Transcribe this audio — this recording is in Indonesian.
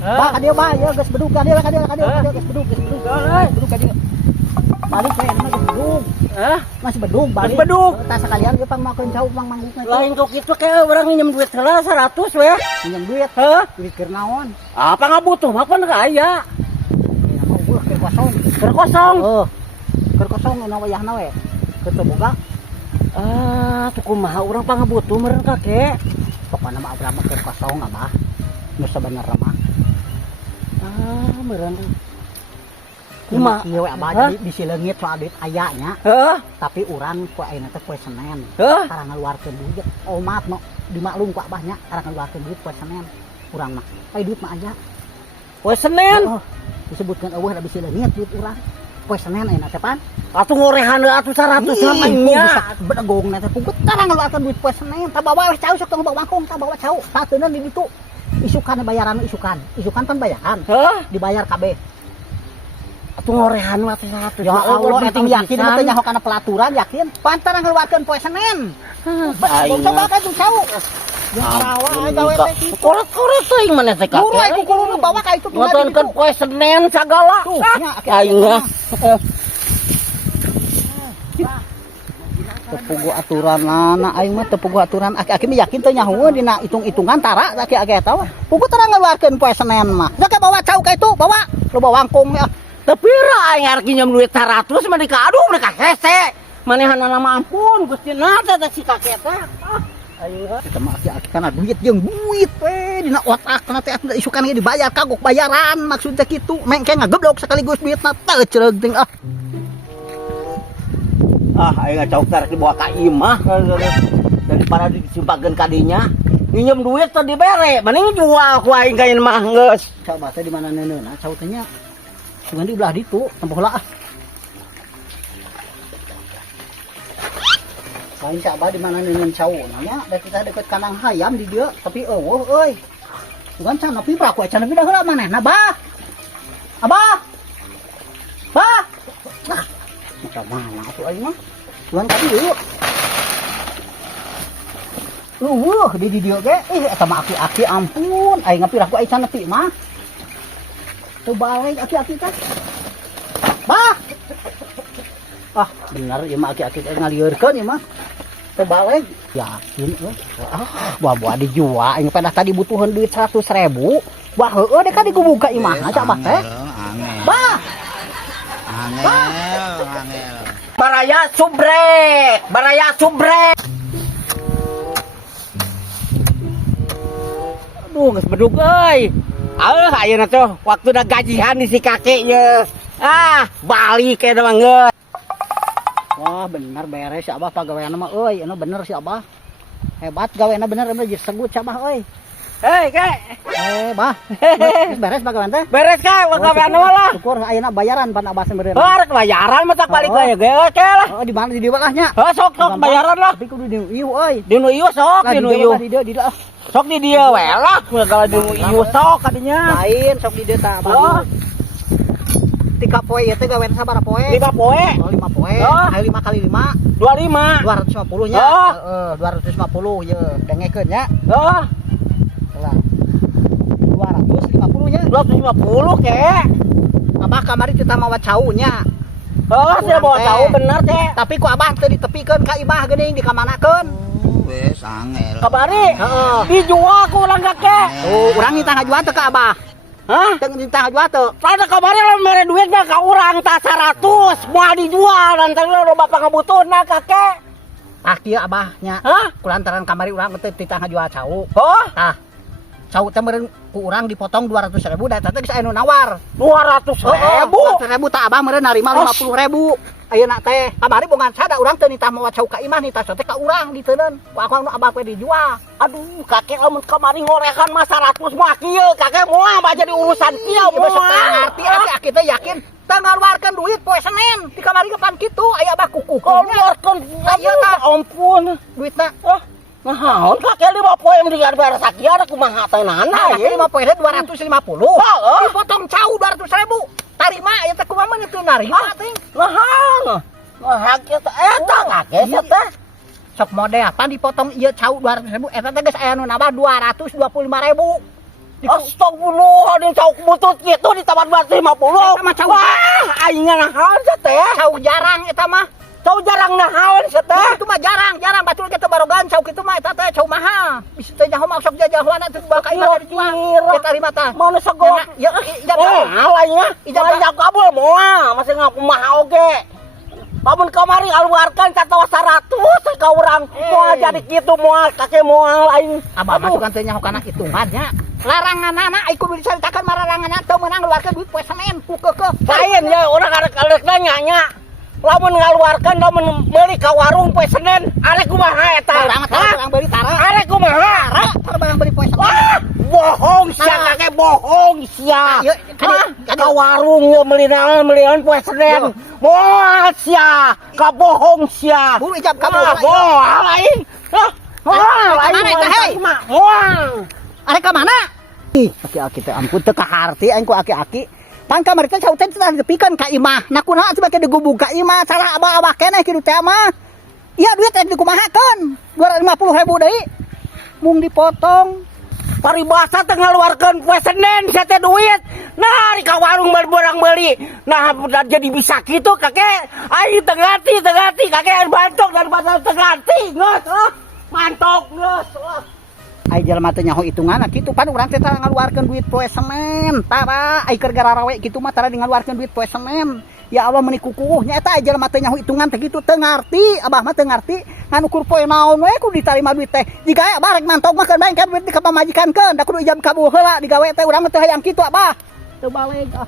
Ba ka dia ba, ya geus bedug ka dia geus bedug. Bedug ka dia. Balik we mah geus bedug. Masih bedug balik. Bedug. Tah sakalian ge pang makeun cau pang manggukna. Lain kok kitu kayak orang nginjem duit heula 100 we. Pinjam duit. Duit keur naon? Apa ngabutuh mah pan aya. Mau gua keur kosong. Keur kosong. Keur kosong anu wayahna we. Keur teu boga. Tuh kumaha urang pangabutuh meureun kakek. Pokona mah abah mah keur kosong abah. Nu sabenerna mah. Meureun. Kumaha ieu we abah jadi bisi leungit soal duit aya nya. Tapi urang ku ayeuna teh poe Senen. Karang ngaluarkeun duit. Omat no dimaklum ku abahnya karang ngaluarkeun duit poe Senen. Urang mah aya duit mah aya. Poe Senen. Disebutkeun eueuh da bisi leungit duit urang. Poe Senen ayeuna teh pan. Atuh ngorehan atuh 100 namanya. Bedegong na teh pugut karang ngaluarkeun duit poe Senen. Tah bawa we cau sok tong bawa mangkung tah bawa cau. Sateuneun di ditu. Isukan bayaran isukan. Isukan pan bayaran. Dibayar kabeh. Atuh ngorehan mah teh 100. Ya Allah, eta yakin teh nyaho kana pelaturan yakin. Pantarang ngaluarkeun poe Senen. Coba ka tuh cau. Rawa gawe teh. Korek-korek teuing maneh teh kakek. Buru aku kudu bawa ka itu ngotonkeun poe Senen sagala. Aing mah. Tepugu aturan aing mah tepugu aturan aki-aki mah yakin teh nyaho dina hitung-hitungan tara aki-aki eta mah. Pugu terang ngaluarkeun poe Senen mah. Da ka bawa cau ka itu, bawa. Lu bawa wangkung ya. Tapi ra aing arek nginjem duit 100 mah dikaduh deuk hese. Manehanna mah ampun Gusti na teh si kakek teh. Ayo kita mah aki-aki kana duit jeung duit we dina otakna teh atuh isukan ge dibayar kagok bayaran maksudnya kitu. Mengke ngageblok sekaligus duitna teu ceureuh teh aing ngacok tarik dibawa ka imah daripada disimpakeun ka dinya. Nginjem duit teh dibere, mending jual ku aing ka imah geus. Coba teh di mana neuneuna cau teh nya. Sungan di belah ditu, tempoh heula. Lain coba di mana neuneun cau nya, da kita deket kandang hayam di dieu, tapi eueuh euy. Sungan can nepi pra ku can nepi da heula manehna, Bah. Abah. Bah. Nah, macam mana atuh aing mah? Sungan ka dieu. Di dieu ge, eta mah aki-aki ampun, aing ngapirah ku aing can nepi mah. Tuh balik aki-aki kan. Bah. Benar ieu mah aki-aki ngalieureun ieu mah. Tuh balik. Yakin buah-buah dijual ini pada tadi butuhan duit 100.000. Wah heueuh deh kan digubuka imahna cak Bah teh. Bah. Angel. Baraya subrek. Aduh geus bedug euy. Ayeuna tuh waktu udah gajian di si kakeknya. Balik ke mah geus. Wah bener beres si Abah pagaweana mah euy, anu bener si Abah. Hebat gaweana bener emang jadi segut si Abah euy. Hei kek. Bah. Geus beres pagawean teh? Beres kek pagaweana mah lah. Syukur ayeuna bayaran pan Abah semeureun. Rek bayaran mah tak balik we ge lah. Di mana di dieu lah nya? Sok bayaran lah. Tapi kudu di ieu euy. Di nu ieu sok di nu ieu. Di dieu Sok di dia we lah, kalau di ieu sok kadinya. Lain sok di dieu tah. 3 poe ieu teh gawean sabaraha poe? 5 poe. 5 poe. Aya 5 kali 5 25. 250 nya. 250 ieu dengekeun nya. Heeh. 250 nya. 250 kek. Abah kamari kita mawa cau nya. Saya bawa tahu bener teh. Tapi ku Abah teu ditepikeun ka imah geuning dikamanakeun. Wes angel. Kabari? Dijual ku urang kakek. Urang minta ngajual teh ka Abah. Teu minta ngajual teu. Pada kabari lah mere duitnya ka urang tah 100 moal dijual lantaran lo bapak ngabutuhna kakek. Kieu Abahnya. Kulantaran kamari urang teu titah ngajual cau. Cau teh meureun ku urang dipotong 200.000 da teh geus aya nu nawar. 200.000. 200.000 tah Abah meureun narima 50.000. Ayeuna teh kamari bongan sada urang teu nitah mawa cau ka imah nitah teh ka urang diteuneun. Ku akang nu Abah we dijual. Aduh kakek lamun kamari ngorehan mah 100 mah kieu kakek moal mah jadi urusan kieu moal. Ngarti aki teh yakin teu ngaluarkeun duit poe Senen di kamari depan kitu aya Abah kukuh. Ngaluarkeun ayeuna tah ampun duitna. Naon kakek 5 poe mending beres sakieu ada kumaha teh nana ieu 5 poe 250. Dipotong cau 200.000. Tarima aya teh kumaha mah teu narima teh. Nahan. Nah kieu teh eta kakek teh. Sok model pan dipotong ieu cau 200.000 eta teh geus aya nu nambah 225.000. Astagfirullah, cau butut gitu di taman 250. Sama cau. Wah, aing nahaon teh. Cau jarang eta mah. Cau jarang nahaon teh. Itu mah jarang batul kita barogan cau kitu mah eta teh cau maha. Bisa teh nyaho maksud jajahoana teh bawa ka imah dijual. Kita terima tah. Mana sagok? Ya lainnya. Ijab kabul moal, masih ngaku maha oge. Pamun kamari aluarkan catawa 100 ka urang. Moal jadi kitu moal kakek moal aing. Abah masukkan teh nyaho kana hitungannya. Laranganana ai kudu diceritakan mararanganna teu meunang ngeluarkeun duit poe Senin ku keukeuh. Lain ya urang arek-arek nanya. Lamun ngaluarkeun lamun meuli ka warung poe Senin, arek kumaha eta? Barang beli tara. Arek kumaha? Tara barang beli poe Senin. Wah, bohong sia kakek bohong sia. Ka warung ye meuli naon poe Senin. Moal sia, ka bohong sia. Buru ijab kabul. Moal lain. Lain eta hei. Moal. Arek ka mana? Ih, aki-aki teh ampun teu kaharti aing ku aki-aki. Pan kamari teh sautan teh dipikeun ka imah. Na kunaha sebagai digubug ka imah, cara abah-abah keneh kitu teh mah. Iya duit teh dikumahakeun. 250.000 deui. Mung dipotong. Paribasa teh ngaluarkeun poe Senin sia teh duit. Nah, di ka warung barang beli. Nah, jadi bisa kitu kakek. Aing teu ngarti kakek bantok dan pasal teu ngarti. Geus, mantok geus. Ai jelema teh nyaho hitunganna kitu pan urang teh tara ngaluarkeun duit poe Senin. Tara ai keur garawe kitu mah tara ngaluarkeun duit poe Senin. Ya Allah meuni kukuhnya eta ai jelema teh nyaho hitungan teh kitu teu ngarti. Abah mah teu ngarti ngan ukur poe naon we kudu ditarima duit teh. Digawe abah rek mantog mah keur bae duit di ka pamajikankeun da kudu ijab kabul heula digawe teh urang teh hayang kitu abah. Teu balik ah.